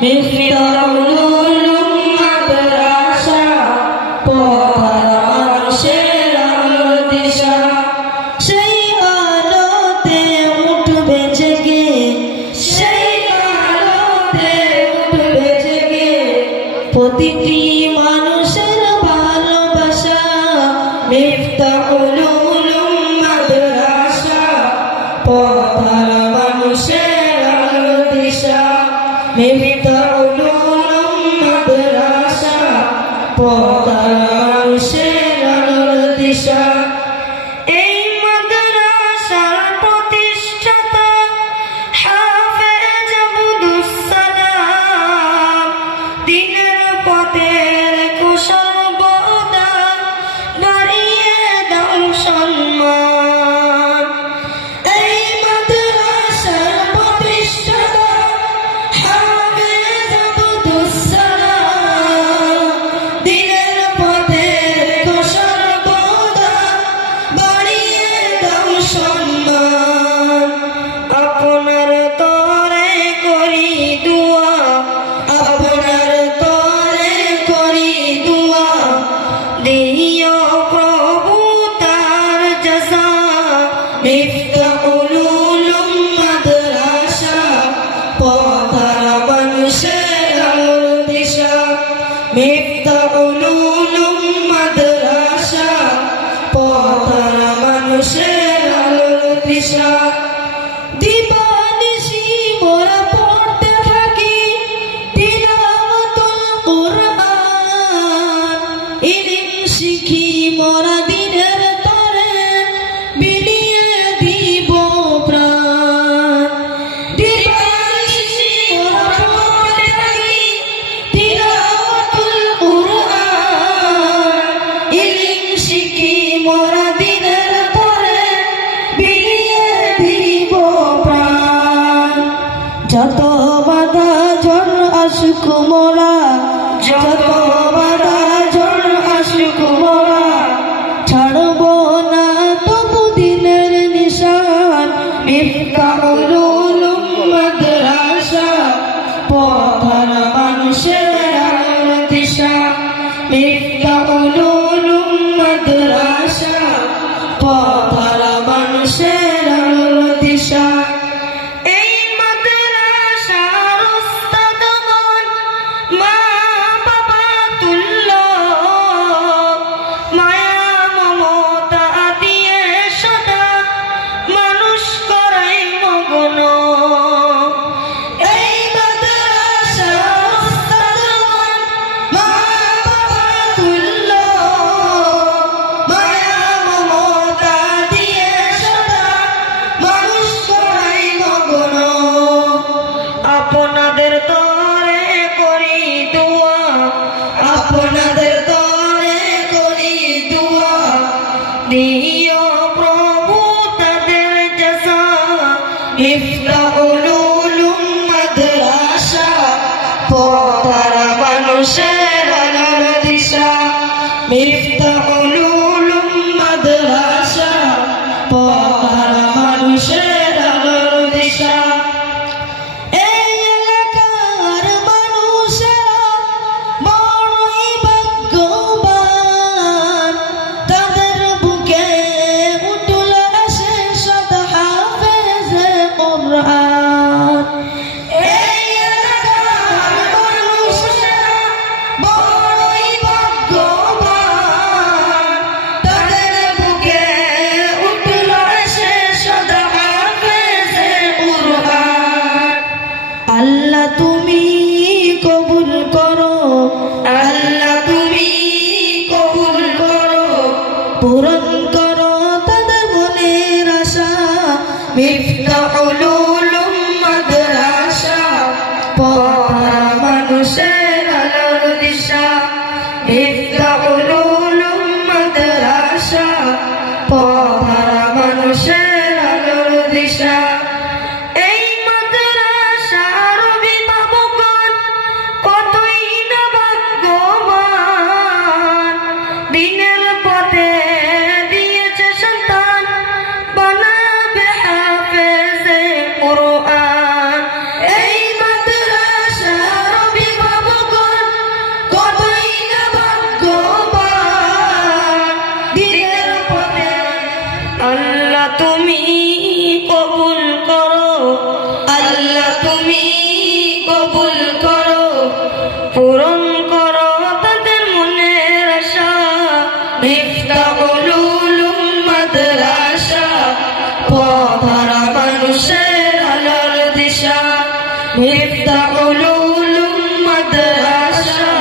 মিফতাহুল উলুম মাদ্রাসা পথহারা মানুষের আলোর দিশা সেই আলোতে উঠবে জেগে সেই আলোতে উঠবে জেগে প্রতিটি মানুষের ভালোবাসা মিফতাহুল উলুম মাদ্রাসা পথহারা মানুষের আলোর দিশা মিফতাহুল উলুম মাদ্রাসা পথহারা মানুষের আলোর দিশা এই মাদ্রাসার প্রতিষ্ঠাতা হাফেজ আব্দুস সালাম দিনের পথের সর্বদা বাড়িয়ে দাও সম্মান এই মাদ্রাসার প্রতিষ্ঠাতা হাফেজ আব্দুস সালাম দিনের পথের সর্বদা বাড়িয়ে দাও সম্মান আপনার তরে করি দুয়া আপনার তরে করি দুয়া দিও প্রভু তার জাযা মিফতাহুল উলুম মাদ্রাসা পথহারা মানুষের আলোর দিশা মিফতাহুল উলুম মাদ্রাসা পথহারা মানুষের আলোর দিশা দিবানিশি মোরা পড়তে থাকি তিলাওয়াতুল কুরআন ইলম শিখি মোরা দিনের তরে বিলিয়ে দিব প্রাণ দিবানিশি মোরা পড়তে থাকি তিলাওয়াতুল কুরআন ইলম শিখি মোরা দিনের তরে বিলিয়ে দিব প্রাণ যত বাধা ঝড় আসুক মোরা যত বাধা ঝড় আসুক মোরা ছাড়ব না তবু দিনের নিশান মিফতাহুল উলুম মাদ্রাসা পথহারা মানুষের আলোর দিশা মিফতাহুল উলুম মাদ্রাসা পথহারা মানুষের আলোর দিশা এই মাদ্রাসার উস্তাদগণ মা বাবা তুল্য মায়া মমতা দিয়ে সদা মানুষ করাই মগ্ন এই মাদ্রাসার উস্তাদগণ মা বাবা তুল্য মায়া মমতা দিয়ে সদা মানুষ করাই মগ্ন আপনাদের তরে করি দুয়া আপনাদের তরে করি দুয়া দিও প্রভু তাদের জাযা মিফতাহুল উলুম মাদ্রাসা পথহারা মানুষের আলোর দিশা মিফতাহুল উলুম মাদ্রাসা পথহারা মানুষের আলোর দিশা এই এলাকার মানুষেরা বড়ই ভাগ্যবান তাদের বুকে উঠল এসে সদা হাফেজে কুরআন এই এলাকার মানুষেরা বড়ই ভাগ্যবান তাদের বুকে উঠল এসে সদা হাফেজে কুরআন আল্লাহ তুমি কবুল করো আল্লাহ তুমি কবুল করো পূরণ করো তাদের মনের আশা মিফতাহুল উলুম মাদ্রাসা পথহারা মানুষের আলোর দিশা মিফতাহুল উলুম মাদ্রাসা পথহারা মানুষের আলোর দিশা এই মাদ্রাসার অভিভাবকগণ কতই না ভাগ্যবান দিনের পথে দিয়েছে সন্তান বানাবে হাফেজে কুরআন এই মাদ্রাসার কবুল করো, পূরণ করো তাদের মনের আশা। মিফতাহুল উলুম মাদ্রাসা, পথহারা মানুষের আলোর দিশা। মিফতাহুল উলুম মাদ্রাসা,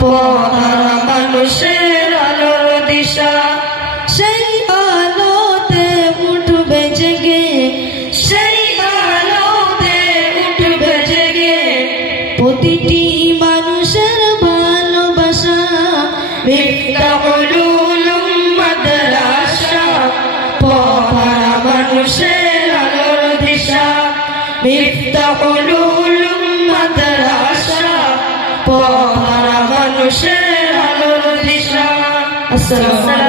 পথহারা মানুষের আলোর দিশা। সেই আলোতে উঠবে জেগে, সেই আলোতে উঠবে জেগে প্রতিটি মানুষের ভালোবাসা। মিফতাহুল উলুম মাদ্রাসা, পথহারা মানুষের আলোর দিশা। মিফতাহুল উলুম মাদ্রাসা, পথহারা মানুষের আলোর দিশা। আসসালামু